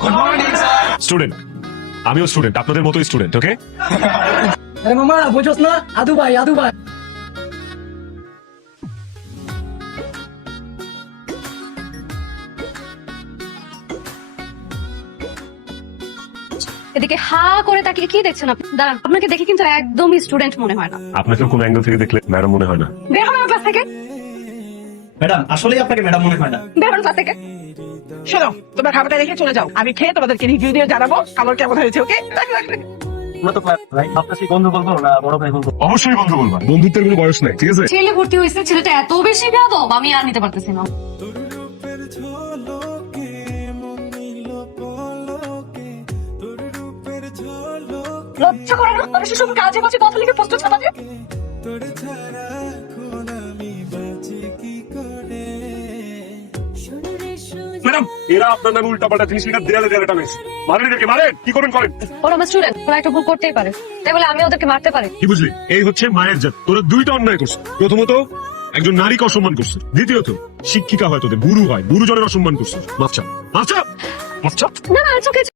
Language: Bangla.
Good morning sir. স্টুডেন্ট, আমিও স্টুডেন্ট, আপনাদের মতোই স্টুডেন্ট। ওকে, আরে মামা বুঝোস না, আদু ভাই আদু ভাই। এদিকে হা করে তাকিয়ে কি দেখছেন আপনি? দাঁড়ান, আপনাকে দেখে কিন্তু একদমই স্টুডেন্ট মনে হয় না। আপনাকেও কোন অ্যাঙ্গেল থেকে দেখলে ম্যাডাম মনে হয় না। বের হন আমার ক্লাস থেকে, ম্যাডাম আসলেই আপনাকে ম্যাডাম মনে হয় না। বের হন ক্লাস থেকে। শোনো, তোমরা খাবারটা রেখে চলে যাও, আমি খেয়ে তোমাদেরকে রিভিউ দিয়ে জানাবো খাবার কেমন হয়েছে। ওকে, আমরা তো ভাই আপনার কি বন্ধু বলবো না বড় ভাই বলবো? অবশ্যই বন্ধু বলবা, বন্ধুত্বের কোনো বয়স নাই, ঠিক আছে? ছেলে ভর্তি হয়েছে, ছেলেটা এত বেশি বেয়াদব আমি আর নিতে পারতেছি না। লজ্জা করে না? আমি সেসব কাজে বাজে কথা লিখে পোস্টার ছাপা যায়। ম্যাডাম, এরা আপনার নামে উল্টাপাল্টা জিনিস লিখে দেয়ালে দেয়ালে টানেছে। মারেন এদেরকে, মারেন। কি করবেন করেন। ওরা আমার স্টুডেন্ট, ওরা একটা ভুল করতেই পারে, তাই বলে আমি ওদেরকে মারতে পারি? কি বুঝলি? এই হচ্ছে মায়ের জাত। তোরা দুইটা অন্যায় করছিস। প্রথমত একজন নারীকে অসম্মান করছিস, দ্বিতীয়ত শিক্ষিকা হয় তোদের, গুরু হয়, গুরুজনের অসম্মান করছিস। মাফ চা, মাফ চা, মাফ চা। না না, it's okay.